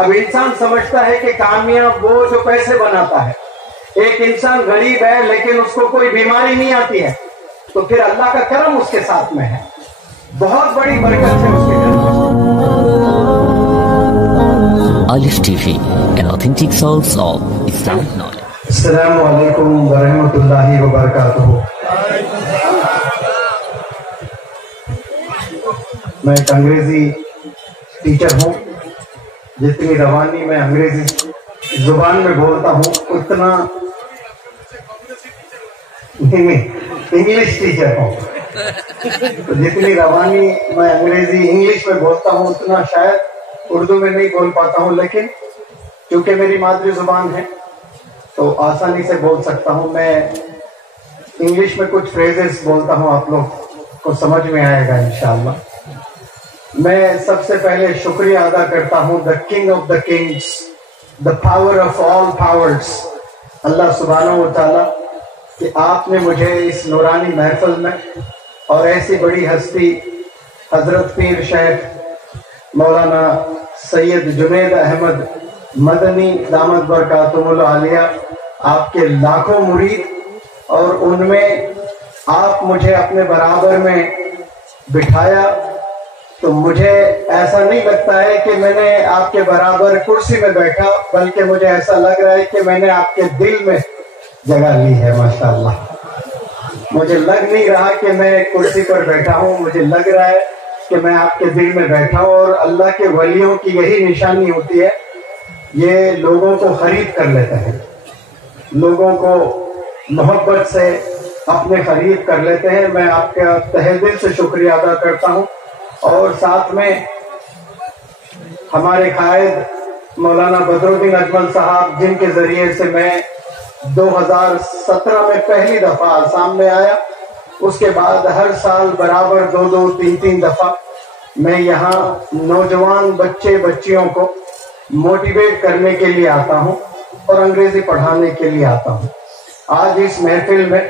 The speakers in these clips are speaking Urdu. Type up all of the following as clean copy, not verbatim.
اب انسان سمجھتا ہے کہ کامیاب وہ جو پیسے بناتا ہے. ایک انسان غریب ہے لیکن اس کو کوئی بیماری نہیں آتی ہے تو پھر اللہ کا کرم اس کے ساتھ میں ہے, بہت بڑی برکت ہے اس کے گھر میں. Alif TV, an authentic source of Islamic knowledge. السلام علیکم ورحمۃ اللہ وبرکاتہ. میں ایک انگریزی ٹیچر ہوں. جتنی روانی میں انگریزی زبان میں بولتا ہوں اتنا انگلش ٹیچر ہوں. جتنی روانی میں انگریزی انگلش میں بولتا ہوں اتنا شاید اردو میں نہیں بول پاتا ہوں, لیکن کیونکہ میری مادری زبان ہے تو آسانی سے بول سکتا ہوں. میں انگلش میں کچھ فریزز بولتا ہوں, آپ لوگ کو سمجھ میں آئے گا انشاءاللہ. میں سب سے پہلے شکریہ ادا کرتا ہوں the king of the kings, the power of all powers, اللہ سبحانہ و تعالی, کہ آپ نے مجھے اس نورانی محفل میں اور ایسی بڑی ہستی حضرت پیر شیخ مولانا سید جنید احمد مدنی دامت برکاتہم العالیہ, آپ کے لاکھوں مرید, اور ان میں آپ مجھے اپنے برابر میں بٹھایا تو مجھے ایسا نہیں لگتا ہے کہ میں نے آپ کے برابر کرسی میں بیٹھا, بلکہ مجھے ایسا لگ رہا ہے کہ میں نے آپ کے دل میں جگہ لی ہے. ماشاءاللہ, مجھے لگ نہیں رہا کہ میں کرسی پر بیٹھا ہوں, مجھے لگ رہا ہے کہ میں آپ کے دل میں بیٹھا ہوں. اور اللہ کے ولیوں کی یہی نشانی ہوتی ہے, یہ لوگوں کو خرید کر لیتے ہیں, لوگوں کو محبت سے اپنے خرید کر لیتے ہیں. میں آپ کا تہہ دل سے شکریہ ادا کرتا ہوں. اور ساتھ میں ہمارے قائد مولانا بدرالدین اجمل صاحب, جن کے ذریعے سے میں 2017 میں پہلی دفعہ سامنے آیا, اس کے بعد ہر سال برابر 2-3 دفعہ میں یہاں نوجوان بچے بچیوں کو موٹیویٹ کرنے کے لیے آتا ہوں اور انگریزی پڑھانے کے لیے آتا ہوں. آج اس محفل میں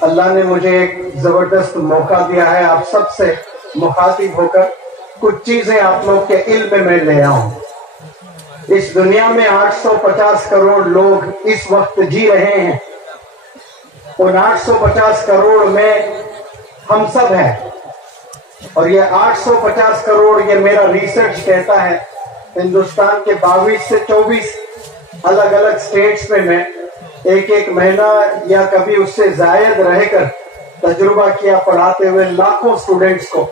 اللہ نے مجھے ایک زبردست موقع دیا ہے آپ سب سے مخاطب ہو کر کچھ چیزیں آپ لوگ کے علم میں لے آؤں. اس دنیا میں 850 کروڑ لوگ اس وقت جی رہے ہیں. ان 850 کروڑ میں ہم سب ہیں, اور یہ 850 کروڑ, یہ میرا ریسرچ کہتا ہے, ہندوستان کے 22 سے 24 الگ الگ سٹیٹس میں ایک مہینہ یا کبھی اس سے زائد رہ کر تجربہ کیا, پڑھاتے ہوئے لاکھوں سٹوڈنٹس کو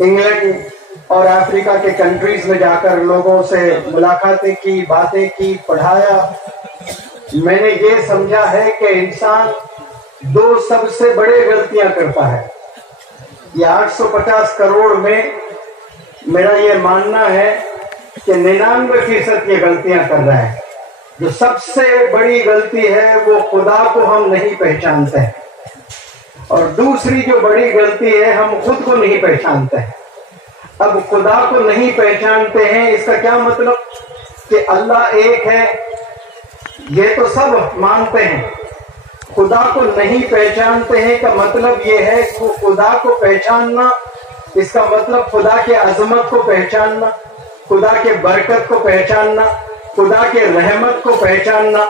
انگلینڈ اور افریقہ کے کنٹریز میں جا کر لوگوں سے ملاقاتیں کی, باتیں کی, پڑھایا. میں نے یہ سمجھا ہے کہ انسان 2 سب سے بڑے غلطیاں کرتا ہے. یہ 850 کروڑ میں میرا یہ ماننا ہے کہ 99% یہ غلطیاں کر رہا ہے. جو سب سے بڑی غلطی ہے وہ خدا کو ہم نہیں پہچانتے ہیں, اور دوسری جو بڑی غلطی ہے ہم خود کو نہیں پہچانتے ہیں. اب خدا کو نہیں پہچانتے ہیں, اس کا کیا مطلب کہ اللہ ایک ہے یہ تو سب مانتے ہیں. خدا کو نہیں پہچانتے ہیں کا مطلب یہ ہے کہ خدا کو پہچاننا, اس کا مطلب خدا کے عظمت کو پہچاننا, خدا کے برکت کو پہچاننا, خدا کے رحمت کو پہچاننا,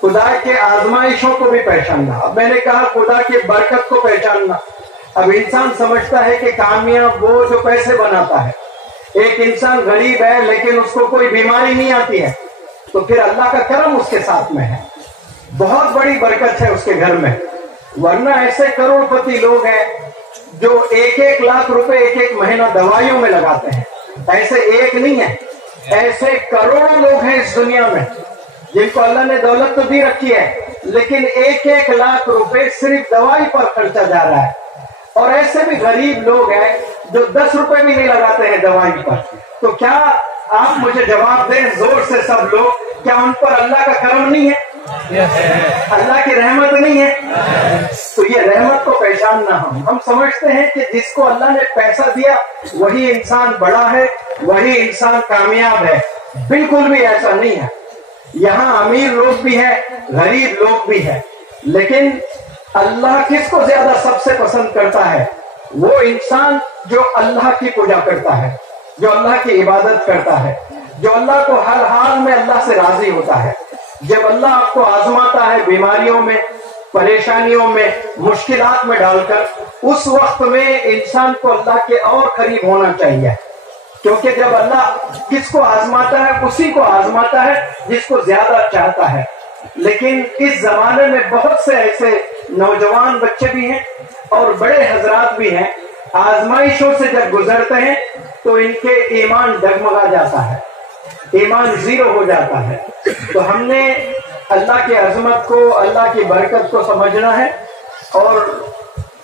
خدا کے آزمائشوں کو بھی پہچاننا. اب میں نے کہا خدا کی برکت کو پہچاننا. اب انسان سمجھتا ہے کہ کامیاب وہ جو پیسے بناتا ہے. ایک انسان غریب ہے لیکن اس کو کوئی بیماری نہیں آتی ہے تو پھر اللہ کا کرم اس کے ساتھ میں ہے, بہت بڑی برکت ہے اس کے گھر میں. ورنہ ایسے کروڑ پتی لوگ ہیں جو 1-1 لاکھ روپے ایک مہینہ دوائیوں میں لگاتے ہیں. ایسے ایک نہیں ہے, ایسے کروڑوں لوگ ہیں اس دنیا میں جن کو اللہ نے دولت تو دی رکھی ہے, لیکن 1-1 لاکھ روپے صرف دوائی پر خرچا جا رہا ہے. اور ایسے بھی غریب لوگ ہیں جو 10 روپے بھی نہیں لگاتے ہیں دوائی پر. تو کیا آپ مجھے جواب دیں زور سے سب لوگ, کیا ان پر اللہ کا کرم نہیں ہے؟ اللہ کی رحمت نہیں ہے؟ تو یہ رحمت کو پہچاننا. ہم سمجھتے ہیں کہ جس کو اللہ نے پیسہ دیا وہی انسان بڑا ہے, وہی انسان کامیاب ہے. بالکل بھی ایسا نہیں ہے. یہاں امیر لوگ بھی ہیں, غریب لوگ بھی ہیں, لیکن اللہ کس کو زیادہ سب سے پسند کرتا ہے؟ وہ انسان جو اللہ کی پوجا کرتا ہے, جو اللہ کی عبادت کرتا ہے. جو اللہ کو ہر حال میں اللہ سے راضی ہوتا ہے. جب اللہ آپ کو آزماتا ہے بیماریوں میں، پریشانیوں میں، مشکلات میں ڈال کر، اس وقت میں انسان کو اللہ کے اور قریب ہونا چاہیے، کیونکہ جب اللہ کس کو آزماتا ہے اسی کو آزماتا ہے جس کو زیادہ چاہتا ہے. لیکن اس زمانے میں بہت سے ایسے نوجوان بچے بھی ہیں اور بڑے حضرات بھی ہیں، آزمائشوں سے جب گزرتے ہیں تو ان کے ایمان ڈگمگا جاتا ہے، ایمان زیرو ہو جاتا ہے. تو ہم نے اللہ کی عظمت کو، اللہ کی برکت کو سمجھنا ہے. اور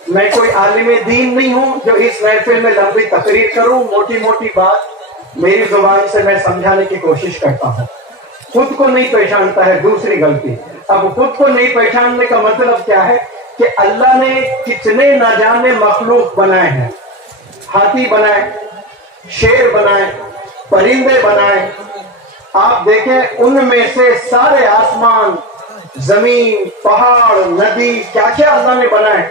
میں کوئی عالم دین نہیں ہوں جو اس محفل میں لمبی تقریر کروں، موٹی موٹی بات میری زبان سے میں سمجھانے کی کوشش کرتا ہوں. خود کو نہیں پہچانتا ہے، دوسری غلطی. اب خود کو نہیں پہچاننے کا مطلب کیا ہے کہ اللہ نے کتنے نہ جانے مخلوق بنائے ہیں. ہاتھی بنائے، شیر بنائے، پرندے بنائے. آپ دیکھیں ان میں سے سارے آسمان، زمین، پہاڑ، ندی، کیا کیا اللہ نے بنائے.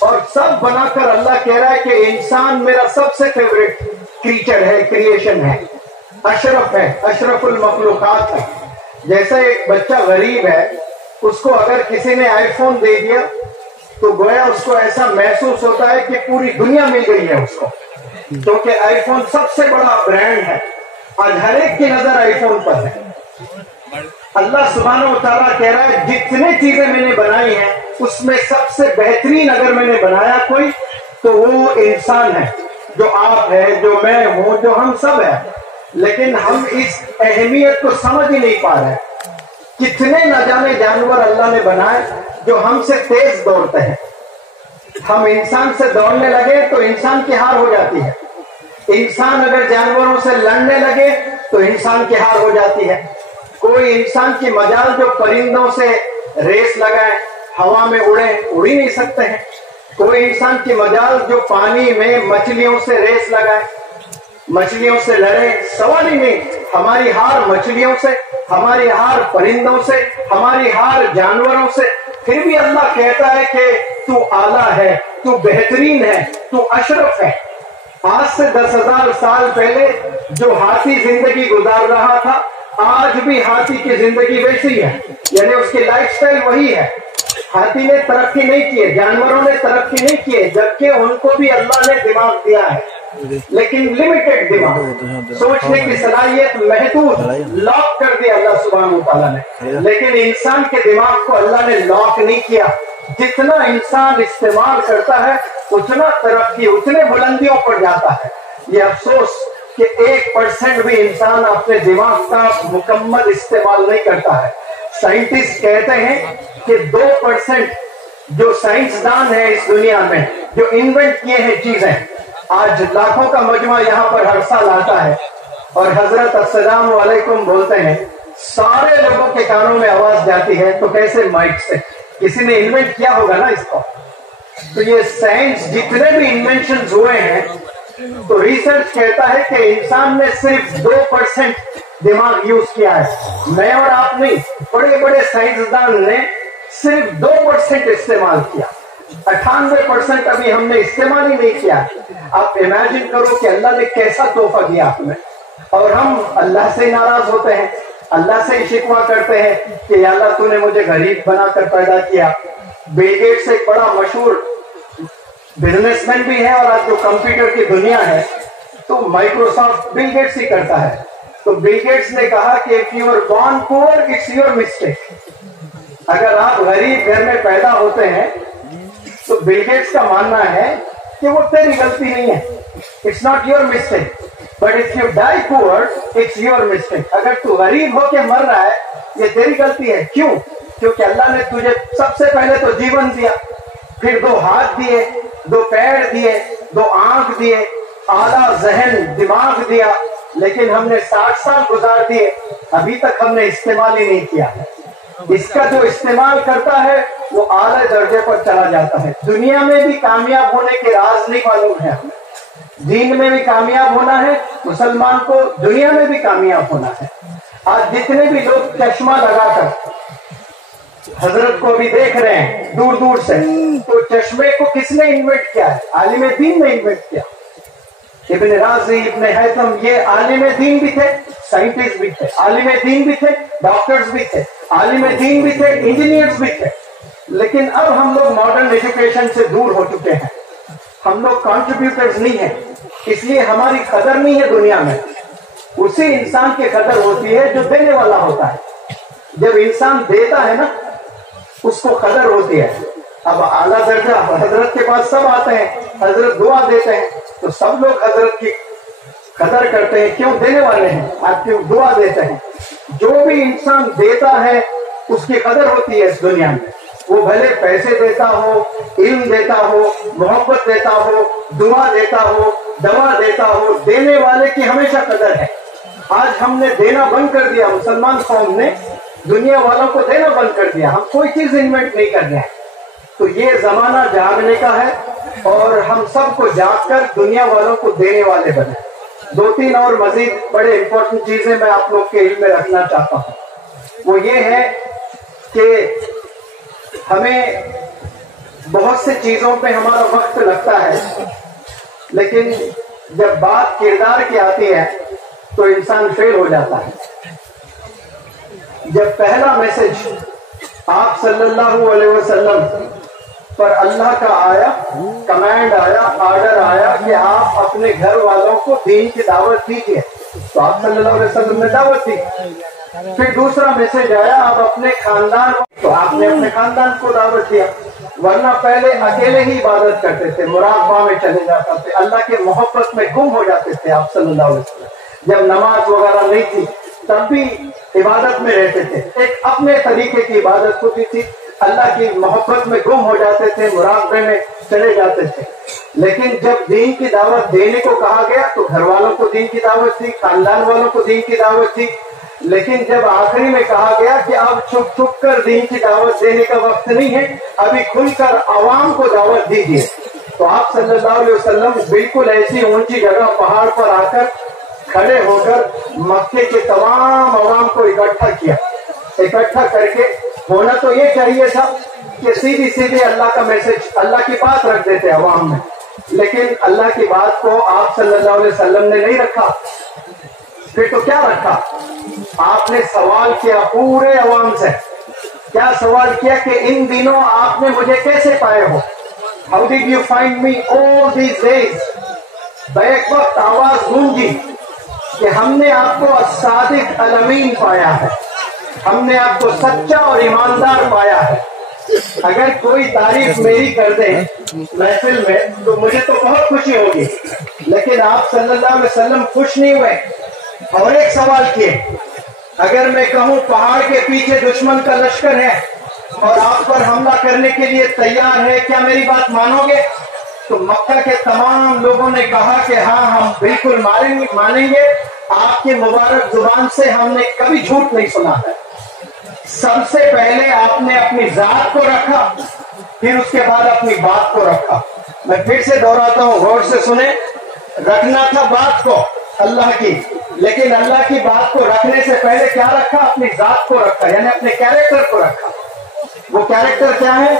اور سب بنا کر اللہ کہہ رہا ہے کہ انسان میرا سب سے فیوریٹ کریچر ہے، کریشن ہے، اشرف ہے، اشرف المخلوقات ہے. جیسے ایک بچہ غریب ہے، اس کو اگر کسی نے آئی فون دے دیا تو گویا اس کو ایسا محسوس ہوتا ہے کہ پوری دنیا مل گئی ہے اس کو، کیونکہ آئی فون سب سے بڑا برانڈ ہے. آج ہر ایک کی نظر آئی فون پر ہے. اللہ سبحانہ و تعالیٰ کہہ رہا ہے جتنے چیزیں میں نے بنائی ہیں اس میں سب سے بہترین اگر میں نے بنایا کوئی تو وہ انسان ہے، جو آپ ہے، جو میں ہوں، جو ہم سب ہیں. لیکن ہم اس اہمیت کو سمجھ ہی نہیں پا رہے. کتنے نہ جانے جانور اللہ نے بنائے جو ہم سے تیز دوڑتے ہیں. ہم انسان سے دوڑنے لگے تو انسان کی ہار ہو جاتی ہے. انسان اگر جانوروں سے لڑنے لگے تو انسان کی ہار ہو جاتی ہے. کوئی انسان کی مجال جو پرندوں سے ریس لگائے، ہوا میں اڑے، اڑ ہی نہیں سکتے ہیں. کوئی انسان کی مجال جو پانی میں مچھلیوں سے ریس لگائے، مچھلیوں سے لڑے، سوال ہی نہیں. ہماری ہار مچھلیوں سے، ہماری ہار پرندوں سے، ہماری ہار جانوروں سے. پھر بھی اللہ کہتا ہے کہ تو اعلیٰ ہے، تو بہترین ہے، تو اشرف ہے. آج سے 10,000 سال پہلے جو ہاتھی زندگی گزار رہا تھا آج بھی ہاتھی کی زندگی ویسی ہے، یعنی اس کی لائف سٹائل وہی ہے. ہاتھی نے ترقی نہیں کی، جانوروں نے ترقی نہیں کی، جبکہ ان کو بھی اللہ نے دماغ دیا ہے، لیکن لمیٹڈ دماغ، سوچنے کی صلاحیت محدود، لاک کر دیا اللہ سبحانہ و تعالیٰ نے. لیکن انسان کے دماغ کو اللہ نے لاک نہیں کیا. جتنا انسان استعمال کرتا ہے اتنا ترقی، اتنے بلندیوں پر جاتا ہے. یہ افسوس کہ 1% بھی انسان اپنے دماغ کا مکمل استعمال نہیں کرتا ہے. سائنٹسٹ کہتے ہیں کہ 2% جو سائنسدان ہیں اس دنیا میں، جو انوینٹ کیے ہیں چیزیں، آج لاکھوں کا مجمع یہاں پر ہر سال آتا ہے اور حضرت السلام علیکم بولتے ہیں، سارے لوگوں کے کانوں میں آواز جاتی ہے. تو کیسے؟ مائک سے. کسی نے انوینٹ کیا ہوگا نا اس کو. تو یہ سائنس جتنے بھی انوینشنز ہوئے ہیں تو ریسرچ کہتا ہے کہ انسان نے صرف 2% دماغ یوز کیا ہے. میں اور آپ نہیں، بڑے بڑے سائنسدان نے صرف 2% استعمال کیا. 98% ابھی ہم نے استعمال ہی نہیں کیا. آپ امیجن کرو کہ اللہ نے کیسا تحفہ دیا ہمیں، اور ہم اللہ سے ناراض ہوتے ہیں، اللہ سے شکوہ کرتے ہیں کہ یا اللہ تو نے مجھے غریب بنا کر پیدا کیا. بل گیٹس ایک بڑا مشہور بزنس مین بھی ہے، اور آج جو کمپیوٹر کی دنیا ہے تو مائکروسافٹ بل گیٹس ہی کرتا ہے. تو بل گیٹس نے کہا کہ if you are born poor, it's your mistake. اگر آپ غریب گھر میں پیدا ہوتے ہیں تو بل گیٹس کا ماننا ہے کہ وہ تیری غلطی نہیں ہے. It's not your mistake. But if you die poor, it's your mistake. اگر تو غریب ہو کے مر رہا ہے یہ تیری غلطی ہے. کیوں؟ کیونکہ اللہ نے تجھے سب سے پہلے تو جیون دیا، پھر 2 ہاتھ دیے، 2 پیر دیے، 2 آنکھ دیے، اعلیٰ ذہن، دماغ دیا. لیکن ہم نے 60 سال گزار دیے، ابھی تک ہم نے استعمال ہی نہیں کیا. اس کا جو استعمال کرتا ہے وہ اعلیٰ درجے پر چلا جاتا ہے. دنیا میں بھی کامیاب ہونے کے راز نہیں معلوم ہے ہمیں. دین میں بھی کامیاب ہونا ہے مسلمان کو، دنیا میں بھی کامیاب ہونا ہے. آج جتنے بھی لوگ چشمہ لگا کر حضرت کو بھی دیکھ رہے ہیں دور دور سے، تو چشمے کو کس نے انوینٹ کیا ہے؟ عالم دین نے انوینٹ کیا. ابن رازی، ابن حیثم، یہ عالم دین بھی تھے، سائنٹسٹ بھی تھے، عالم دین بھی تھے، ڈاکٹرز بھی تھے، عالم دین بھی تھے، انجینئرز بھی تھے. لیکن اب ہم لوگ ماڈرن ایجوکیشن سے دور ہو چکے ہیں، ہم لوگ کنٹریبیوٹرز نہیں ہیں، اس لیے ہماری قدر نہیں ہے دنیا میں. اسی انسان کی قدر ہوتی ہے جو دینے والا ہوتا ہے. جب انسان دیتا ہے نا اس کو قدر ہوتی ہے. اب اعلیٰ درجہ حضرت کے پاس سب آتے ہیں، حضرت دعا دیتے ہیں تو سب لوگ حضرت کی قدر کرتے ہیں، کیوں؟ دینے والے ہیں، آپ کی دعا دیتے ہیں. جو بھی انسان دیتا ہے اس کی قدر ہوتی ہے اس دنیا میں. وہ بھلے پیسے دیتا ہو، علم دیتا ہو، محبت دیتا ہو، دعا دیتا ہو، دوا دیتا ہو، دینے والے کی ہمیشہ قدر ہے. آج ہم نے دینا بند کر دیا، مسلمان قوم نے دنیا والوں کو دینا بند کر دیا، ہم کوئی چیز انوینٹ نہیں کر رہے ہیں. تو یہ زمانہ جاگنے کا ہے اور ہم سب کو جاگ کر دنیا والوں کو دینے والے بنے. 2-3 اور مزید بڑے امپورٹنٹ چیزیں میں آپ لوگ کے علم میں رکھنا چاہتا ہوں. وہ یہ ہے کہ ہمیں بہت سے چیزوں پہ ہمارا وقت لگتا ہے، لیکن جب بات کردار کی آتی ہے تو انسان فیل ہو جاتا ہے. جب پہلا میسج آپ صلی اللہ علیہ وسلم پر اللہ کا آیا، کمانڈ آیا، آرڈر آیا کہ آپ اپنے گھر والوں کو دین کی دعوت دیجیے، تو آپ صلی اللہ علیہ وسلم نے دعوت دی. پھر دوسرا میسج آیا آپ اپنے خاندان، تو آپ نے اپنے خاندان کو دعوت دیا. ورنہ پہلے اکیلے ہی عبادت کرتے تھے، مراقبہ میں چلے جاتے تھے، اللہ کے محبت میں گم ہو جاتے تھے آپ صلی اللہ علیہ وسلم. جب نماز وغیرہ نہیں تھی تب بھی عبادت میں رہتے تھے، ایک اپنے طریقے کی عبادت ہوتی تھی، اللہ کی محبت میں گم ہو جاتے تھے، مراقبے میں چلے جاتے تھے. لیکن جب دین کی دعوت دینے کو کہا گیا تو گھر والوں کو دین کی دعوت دی، خاندان والوں کو دین کی دعوت دی. لیکن جب آخری میں کہا گیا کہ اب چھپ چھپ کر دین کی دعوت دینے کا وقت نہیں ہے، ابھی کھل کر عوام کو دعوت دیجیے، تو آپ صلی اللہ علیہ وسلم بالکل ایسی اونچی جگہ پہاڑ پر آ کر کھڑے ہو کر مکے کے تمام عوام کو اکٹھا کر کے، ہونا تو یہ چاہیے تھا کہ سیدھی سیدھی اللہ کا میسج، اللہ کی بات رکھ دیتے عوام میں، لیکن اللہ کی بات کو آپ صلی اللہ علیہ وسلم نے نہیں رکھا. پھر تو کیا رکھا؟ آپ نے سوال کیا پورے عوام سے. کیا سوال کیا کہ ان دنوں آپ نے مجھے کیسے پائے ہو؟ How did you find me all these days؟ Back وقت آواز گونجی کہ ہم نے آپ کو الصادق الامین پایا ہے، ہم نے آپ کو سچا اور ایماندار پایا ہے. اگر کوئی تعریف میری کر دے محفل میں تو مجھے تو بہت خوشی ہوگی، لیکن آپ صلی اللہ علیہ وسلم خوش نہیں ہوئے اور ایک سوال کیے. اگر میں کہوں پہاڑ کے پیچھے دشمن کا لشکر ہے اور آپ پر حملہ کرنے کے لیے تیار ہے، کیا میری بات مانو گے؟ تو مکہ کے تمام لوگوں نے کہا کہ ہاں ہم بالکل مانیں گے. آپ کی مبارک زبان سے ہم نے کبھی جھوٹ نہیں سنا ہے. سب سے پہلے آپ نے اپنی ذات کو رکھا، پھر اس کے بعد اپنی بات کو رکھا. میں پھر سے دہراتا ہوں، غور سے سنیں. رکھنا تھا بات کو اللہ کی، لیکن اللہ کی بات کو رکھنے سے پہلے کیا رکھا؟ اپنی ذات کو رکھا، یعنی اپنے کیریکٹر کو رکھا. وہ کیریکٹر کیا ہے؟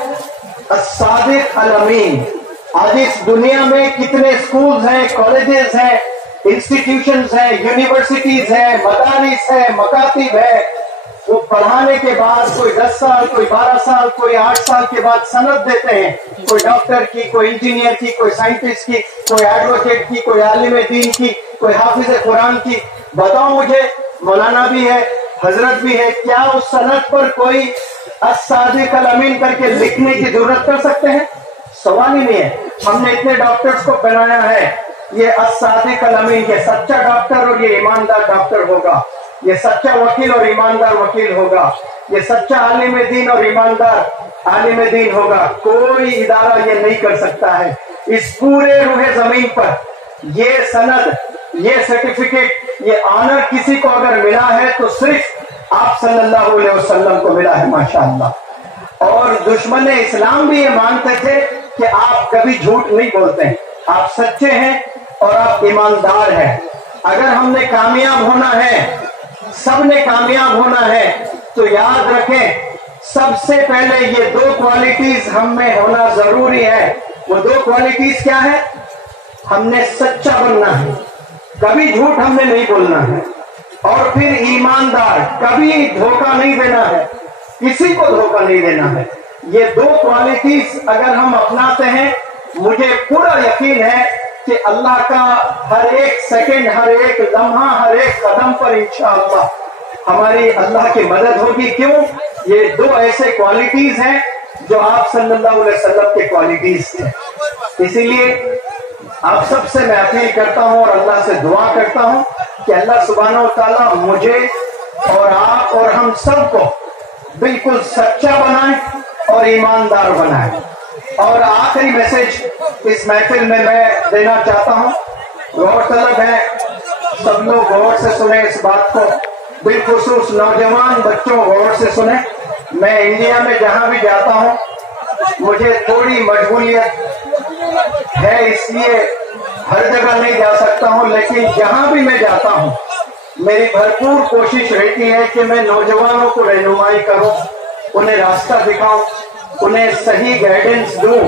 الصادق الامین. آج اس دنیا میں کتنے اسکولز ہیں، کالجز ہیں، انسٹیٹیوشنز ہیں، یونیورسٹیز ہیں، مدارس ہیں، مکاتب ہے. وہ پڑھانے کے بعد کوئی 10 سال، کوئی 12 سال، کوئی 8 سال کے بعد سند دیتے ہیں، کوئی ڈاکٹر کی، کوئی انجینئر کی، کوئی سائنٹسٹ کی، کوئی ایڈوکیٹ کی، کوئی عالم دین کی، کوئی حافظ قرآن کی. بتاؤ مجھے، مولانا بھی ہے، حضرت بھی ہے، کیا اس سند پر کوئی الصادق الامین کر کے لکھنے کی ضرورت کر سکتے ہیں؟ سوال ہی نہیں ہے. ہم نے اتنے ڈاکٹرز کو بنایا ہے، یہ الصادق الامین، یہ سچا ڈاکٹر اور یہ ایماندار ڈاکٹر ہوگا، یہ سچا وکیل اور ایماندار وکیل ہوگا، یہ سچا عالم دین اور ایماندار عالم دین ہوگا. کوئی ادارہ یہ نہیں کر سکتا ہے اس پورے روح زمین پر. یہ سند، یہ سرٹیفکیٹ، یہ آنر کسی کو اگر ملا ہے تو صرف آپ صلی اللہ علیہ وسلم کو ملا ہے، ماشاءاللہ. اور دشمن اسلام بھی یہ مانتے تھے کہ آپ کبھی جھوٹ نہیں بولتے ہیں، آپ سچے ہیں اور آپ ایماندار ہیں. اگر ہم نے کامیاب ہونا ہے، سب نے کامیاب ہونا ہے، تو یاد رکھیں سب سے پہلے یہ 2 کوالٹیز ہم میں ہونا ضروری ہے. وہ 2 کوالٹیز کیا ہے؟ ہم نے سچا بننا ہے، کبھی جھوٹ ہم نے نہیں بولنا ہے، اور پھر ایماندار، کبھی دھوکہ نہیں دینا ہے، کسی کو دھوکہ نہیں دینا ہے۔ یہ دو کوالٹیز اگر ہم اپناتے ہیں، مجھے پورا یقین ہے کہ اللہ کا ہر ایک سیکنڈ، ہر ایک لمحہ، ہر ایک قدم پر انشاءاللہ ہماری اللہ کی مدد ہوگی۔ کیوں؟ یہ دو ایسے کوالٹیز ہیں جو آپ صلی اللہ علیہ وسلم کے کوالٹیز تھے۔ اسی لیے آپ سب سے میں اپیل کرتا ہوں اور اللہ سے دعا کرتا ہوں کہ اللہ سبحانہ و تعالیٰ مجھے اور آپ اور ہم سب کو بالکل سچا بنائے اور ایماندار بنائے۔ اور آخری میسج اس محفل میں دینا چاہتا ہوں، غور طلب ہے، سب لوگ غور سے سنیں اس بات کو، بالخصوص نوجوان بچوں غور سے سنیں۔ میں انڈیا میں جہاں بھی جاتا ہوں مجھے تھوڑی مشغولیت ہے، اس لیے ہر جگہ نہیں جا سکتا ہوں، لیکن جہاں بھی میں جاتا ہوں میری بھرپور کوشش رہتی ہے کہ میں نوجوانوں کو رہنمائی کروں، انہیں راستہ دکھاؤں، انہیں صحیح گائیڈنس دوں۔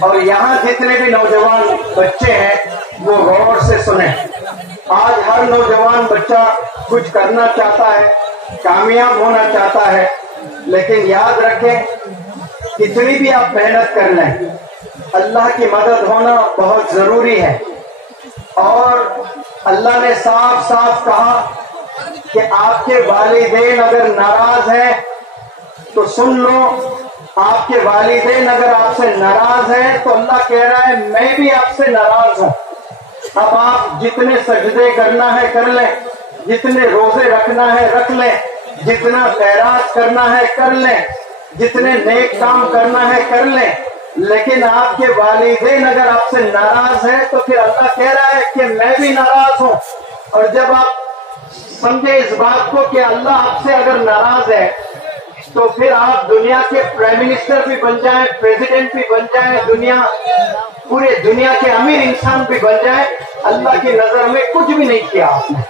اور یہاں جتنے بھی نوجوان بچے ہیں وہ غور سے سنیں۔ آج ہر نوجوان بچہ کچھ کرنا چاہتا ہے، کامیاب ہونا چاہتا ہے، لیکن یاد رکھیں کتنی بھی آپ محنت کر لیں، اللہ کی مدد ہونا بہت ضروری ہے۔ اور اللہ نے صاف صاف کہا کہ آپ کے والدین اگر ناراض ہیں تو سن لو، آپ کے والدین اگر آپ سے ناراض ہیں تو اللہ کہہ رہا ہے میں بھی آپ سے ناراض ہوں۔ اب آپ جتنے سجدے کرنا ہے کر لیں، جتنے روزے رکھنا ہے رکھ لیں، جتنا خیرات کرنا ہے کر لیں، جتنے نیک کام کرنا ہے کر لیں، لیکن آپ کے والدین اگر آپ سے ناراض ہیں تو پھر اللہ کہہ رہا ہے کہ میں بھی ناراض ہوں۔ اور جب آپ سمجھے اس بات کو کہ اللہ آپ سے اگر ناراض ہے تو پھر آپ دنیا کے پرائم منسٹر بھی بن جائیں، پریزیڈنٹ بھی بن جائیں، پورے دنیا کے امیر انسان بھی بن جائیں، اللہ کی نظر میں کچھ بھی نہیں کیا آپ نے۔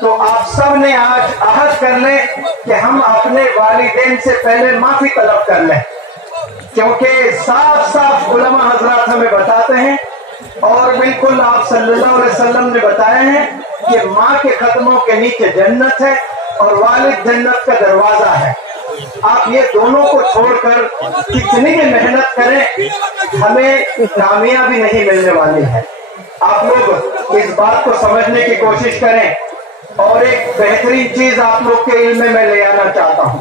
تو آپ سب نے آج عہد کر لیں کہ ہم اپنے والدین سے پہلے معافی طلب کر لیں، کیونکہ صاف صاف علماء حضرات ہمیں بتاتے ہیں اور بالکل آپ صلی اللہ علیہ وسلم نے بتایا ہے کہ ماں کے قدموں کے نیچے جنت ہے اور والد جنت کا دروازہ ہے۔ آپ یہ دونوں کو چھوڑ کر کتنی بھی محنت کریں ہمیں کامیابی نہیں ملنے والی ہے۔ آپ لوگ اس بات کو سمجھنے کی کوشش کریں۔ اور ایک بہترین چیز آپ لوگ کے علم میں لے آنا چاہتا ہوں،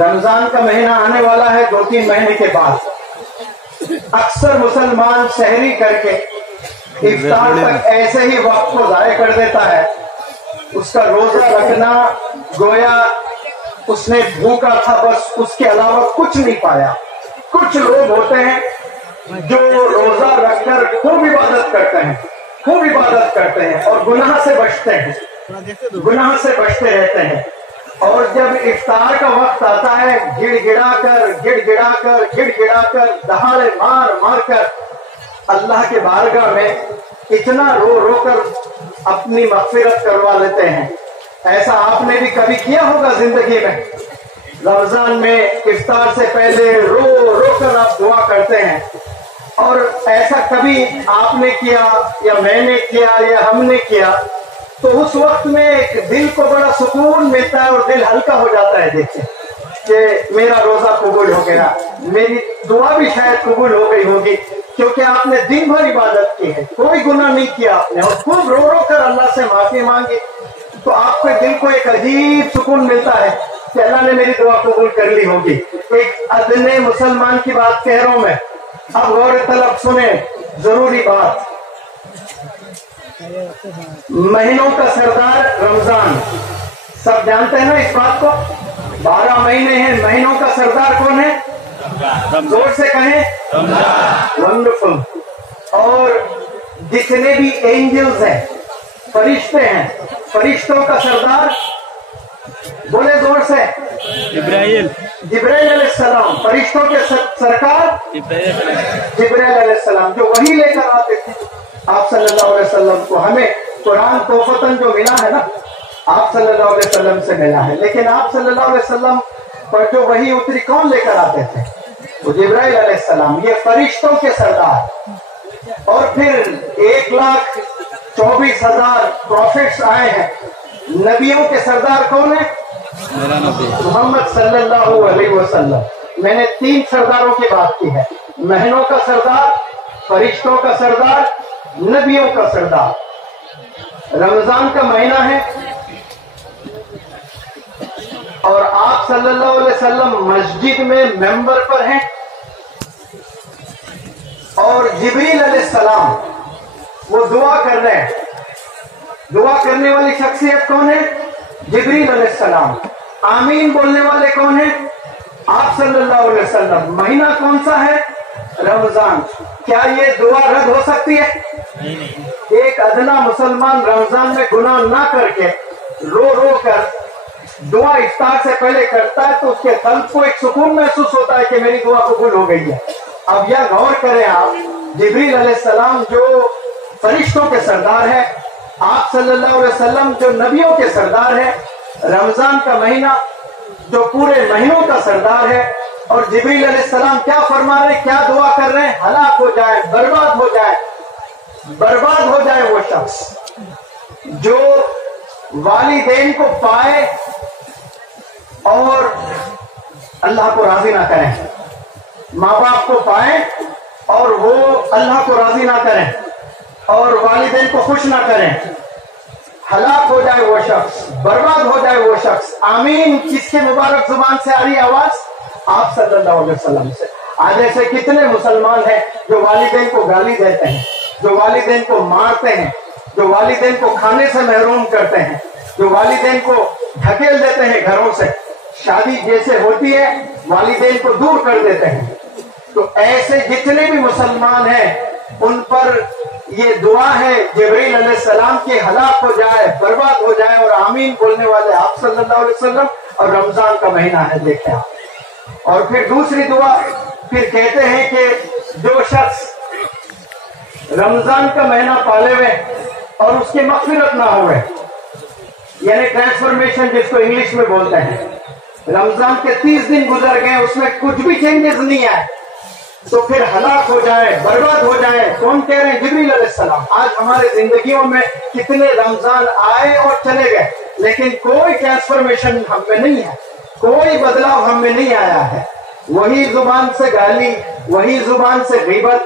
رمضان کا مہینہ آنے والا ہے 2-3 مہینے کے بعد۔ اکثر مسلمان سحری کر کے افطار تک ایسے ہی وقت کو ضائع کر دیتا ہے، اس کا روزہ رکھنا گویا اس نے بھوکا تھا، بس اس کے علاوہ کچھ نہیں پایا۔ کچھ لوگ ہوتے ہیں جو روزہ رکھ کر خوب عبادت کرتے ہیں اور گناہ سے بچتے رہتے ہیں، اور جب افطار کا وقت آتا ہے گڑ گڑا کر دہاڑے مار کر اللہ کے بارگاہ میں اتنا رو کر اپنی مغفرت کروا لیتے ہیں۔ ایسا آپ نے بھی کبھی کیا ہوگا زندگی میں؟ رمضان میں افطار سے پہلے رو کر آپ دعا کرتے ہیں، اور ایسا کبھی آپ نے کیا یا میں نے کیا یا ہم نے کیا تو اس وقت میں ایک دل کو بڑا سکون ملتا ہے اور دل ہلکا ہو جاتا ہے، دیکھیں کہ میرا روزہ قبول ہو گیا، میری دعا بھی شاید قبول ہو گئی ہوگی، کیونکہ آپ نے دن بھر عبادت کی ہے، کوئی گناہ نہیں کیا آپ نے، اور خوب رو کر اللہ سے معافی مانگی، تو آپ کے دل کو ایک عجیب سکون ملتا ہے کہ اللہ نے میری دعا قبول کر لی ہوگی۔ ایک ادنے مسلمان کی بات کہہ رہا ہوں میں، اب غور طلب سنیں ضروری بات۔ مہینوں کا سردار رمضان، سب جانتے ہیں نا اس بات کو، 12 مہینے ہیں، مہینوں کا سردار کون ہے؟ زور سے کہیں، ونڈرفل۔ اور جتنے بھی اینجلز ہیں، فرشتے ہیں، فرشتوں کا سردار بولے زور سے، جبرائیل علیہ السلام، فرشتوں کے سرکار جبرائیل علیہ السلام، جو وحی لے کر آتے تھے آپ صلی اللہ علیہ وسلم کو۔ ہمیں قرآن توفتاً جو ملا ہے نا آپ صلی اللہ علیہ وسلم سے ملا ہے، لیکن آپ صلی اللہ علیہ وسلم پر جو وحی اتری کون لے کر آتے تھے؟ وہ جبرائیل علیہ السلام، یہ فرشتوں کے سردار۔ اور پھر 1,24,000 پروفٹس آئے ہیں. نبیوں کے سردار کون ہیں؟ محمد صلی اللہ علیہ وسلم. میں نے 3 سرداروں کی بات کی ہے: مہینوں کا سردار، فرشتوں کا سردار، نبیوں کا سردار. رمضان کا مہینہ ہے اور آپ صلی اللہ علیہ وسلم مسجد میں ممبر پر ہیں اور جبریل علیہ السلام وہ دعا کر رہے ہیں. دعا کرنے والی شخصیت کون ہے؟ جبریل علیہ السلام. آمین بولنے والے کون ہیں؟ آپ صلی اللہ علیہ وسلم. مہینہ کون سا ہے؟ رمضان. کیا یہ دعا رد ہو سکتی ہے؟ ایک ادنا مسلمان رمضان میں گناہ نہ کر کے رو رو کر دعا افطار سے پہلے کرتا ہے تو اس کے قلب کو ایک سکون محسوس ہوتا ہے کہ میری دعا قبول ہو گئی ہے. اب یہ غور کریں آپ، جبریل علیہ السلام جو فرشتوں کے سردار ہے، آپ صلی اللہ علیہ وسلم جو نبیوں کے سردار ہے، رمضان کا مہینہ جو پورے مہینوں کا سردار ہے، اور جبریل علیہ السلام کیا فرما رہے ہیں، کیا دعا کر رہے ہیں؟ ہلاک ہو جائے، برباد ہو جائے، برباد ہو جائے وہ شخص جو والدین کو پائے اور اللہ کو راضی نہ کریں. ماں باپ کو پائیں اور وہ اللہ کو راضی نہ کریں اور والدین کو خوش نہ کریں. ہلاک ہو جائے وہ شخص، برباد ہو جائے وہ شخص. آمین کس کے مبارک زبان سے آ رہی آواز؟ آپ صلی اللہ علیہ وسلم سے. آج ایسے کتنے مسلمان ہیں جو والدین کو گالی دیتے ہیں، جو والدین کو مارتے ہیں، جو والدین کو کھانے سے محروم کرتے ہیں، جو والدین کو دھکیل دیتے ہیں گھروں سے. شادی جیسے ہوتی ہے والدین کو دور کر دیتے ہیں. تو ایسے جتنے بھی مسلمان ہیں ان پر یہ دعا ہے جبریل علیہ السلام کی، ہلاک ہو جائے، برباد ہو جائے. اور آمین بولنے والے آپ صلی اللہ علیہ وسلم. اور رمضان کا مہینہ ہے، دیکھیں آپ. اور پھر دوسری دعا پھر کہتے ہیں کہ جو شخص رمضان کا مہینہ پالے ہوئے اور اس کی مغفرت نہ ہوئے، یعنی ٹرانسفارمیشن جس کو انگلش میں بولتے ہیں، رمضان کے 30 دن گزر گئے، اس میں کچھ بھی چینجز نہیں آئے، تو پھر ہلاک ہو جائے، برباد ہو جائے. کون کہہ رہے ہیں؟ جبریل علیہ السلام. آج ہمارے زندگیوں میں کتنے رمضان آئے اور چلے گئے لیکن کوئی ٹرانسفارمیشن ہم میں نہیں ہے، کوئی بدلاؤ ہم میں نہیں آیا ہے. وہی زبان سے گالی، وہی زبان سے غیبت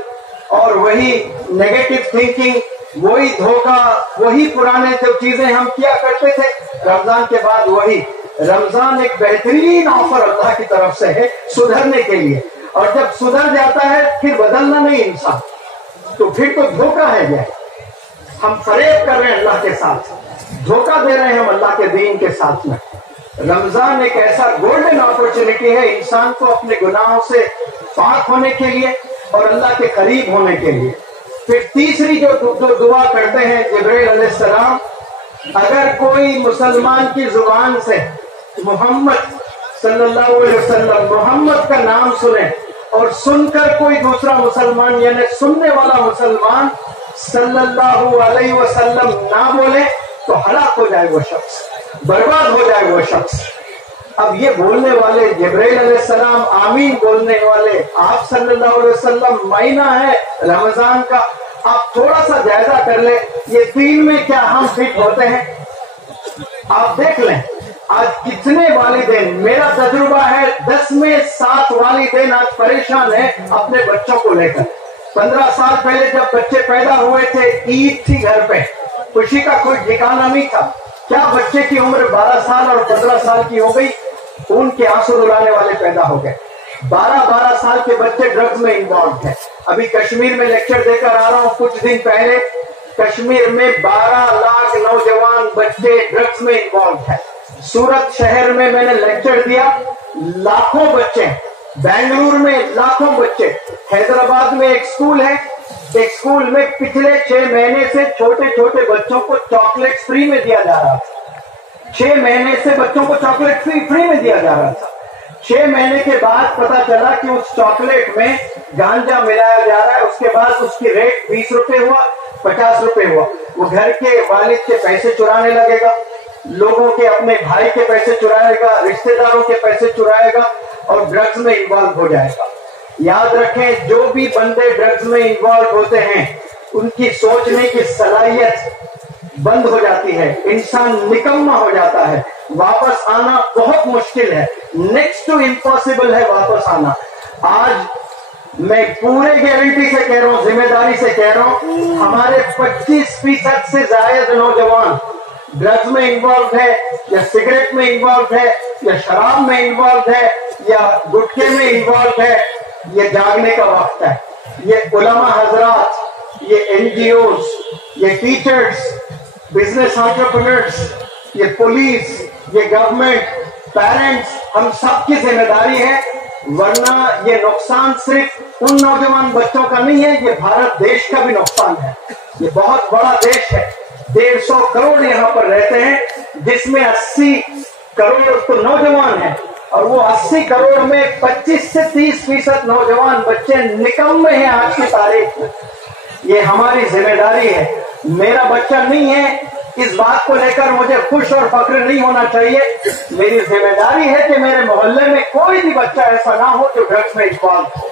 اور وہی نیگیٹو تھنکنگ، وہی دھوکہ، وہی پرانے جو چیزیں ہم کیا کرتے تھے. رمضان کے بعد وہی. رمضان ایک بہترین آفر اللہ کی طرف سے ہے سدھرنے کے لیے. اور جب سدھر جاتا ہے پھر بدلنا نہیں انسان، تو پھر تو دھوکہ ہے. یہ ہم فریب کر رہے ہیں اللہ کے ساتھ، دھوکہ دے رہے ہیں ہم اللہ کے دین کے ساتھ میں. رمضان ایک ایسا گولڈن اپرچونٹی ہے انسان کو اپنے گناہوں سے پاک ہونے کے لیے اور اللہ کے قریب ہونے کے لیے. پھر تیسری جو دعا کرتے ہیں جبریل علیہ السلام، اگر کوئی مسلمان کی زبان سے محمد صلی اللہ علیہ وسلم، محمد کا نام سنے اور سن کر کوئی دوسرا مسلمان یعنی سننے والا مسلمان صلی اللہ علیہ وسلم نہ بولے تو ہلاک ہو جائے وہ شخص، برباد ہو جائے وہ شخص. اب یہ بولنے والے جبرائیل علیہ السلام، آمین بولنے والے آپ صلی اللہ علیہ وسلم، مہینہ ہے رمضان کا. آپ تھوڑا سا جائزہ کر لیں یہ دین میں کیا ہم فٹ ہوتے ہیں. آپ دیکھ لیں آج کتنے والدین، میرا تجربہ ہے 10 میں 7 والدین آج پریشان ہیں اپنے بچوں کو لے کر. 15 سال پہلے جب بچے پیدا ہوئے تھے، عید تھی گھر پہ، خوشی کا کوئی ٹھکانا نہیں تھا. کیا بچے کی عمر 12 سال اور 15 سال کی ہو گئی، خون کے آنسو رلانے والے پیدا ہو گئے. 12 سال کے بچے ڈرگز میں انوالو ہیں. ابھی کشمیر میں لیکچر دے کر آ رہا ہوں کچھ دن پہلے، کشمیر میں 12 لاکھ نوجوان بچے ڈرگز میں انوالو ہیں. سورت شہر میں نے لیکچر دیا، لاکھوں بچے، بنگلور میں لاکھوں بچے، حیدرآباد میں ایک سکول ہے، ایک سکول میں پچھلے 6 مہینے سے چھوٹے چھوٹے بچوں کو چاکلیٹ فری میں دیا جا رہا تھا. 6 مہینے سے بچوں کو چاکلیٹ فری میں دیا جا رہا تھا. 6 مہینے کے بعد پتا چلا کہ اس چاکلیٹ میں گانجا ملایا جا رہا ہے. اس کے بعد اس کی ریٹ 20 روپے ہوا، 50 روپے ہوا. وہ گھر کے والد کے پیسے چرانے لگے گا، لوگوں کے اپنے بھائی کے پیسے چرائے گا، رشتہ داروں کے پیسے چرائے گا اور ڈرگز میں انوالو ہو جائے گا. یاد رکھیں جو بھی بندے ڈرگز میں انوالو ہوتے ہیں ان کی سوچنے کی صلاحیت بند ہو جاتی ہے، انسان نکما ہو جاتا ہے، واپس آنا بہت مشکل ہے، نیکسٹ ٹو امپاسبل ہے واپس آنا۔ آج میں پورے گارنٹی سے کہہ رہا ہوں، ذمہ داری سے کہہ رہا ہوں، ہمارے 25% سے زائد نوجوان ڈرگز میں انوالوڈ ہے، یا سگریٹ میں انوالوڈ ہے، یا شراب میں انوالوڈ ہے، یا گٹکے میں انوالوڈ ہے۔ یہ جاگنے کا وقت ہے۔ یہ علماء حضرات، یہ این جی اوز، یہ ٹیچرز، بزنس انٹرپرینرز، یہ پولیس، یہ گورنمنٹ، پیرنٹس، ہم سب کی ذمہ داری ہے، ورنہ یہ نقصان صرف ان نوجوان بچوں کا نہیں ہے، یہ بھارت دیش کا بھی نقصان ہے۔ یہ بہت بڑا دیش ہے، 150 کروڑ یہاں پر رہتے ہیں، جس میں 80 کروڑ تو نوجوان ہیں، اور وہ 80 کروڑ میں 25 سے 30% نوجوان بچے نکمے ہیں آج کی تاریخ میں۔ یہ ہماری ذمہ داری ہے۔ میرا بچہ نہیں ہے، اس بات کو لے کر مجھے خوش اور فخر نہیں ہونا چاہیے۔ میری ذمہ داری ہے کہ میرے محلے میں کوئی بھی بچہ ایسا نہ ہو جو ڈرگس میں انوالو ہو۔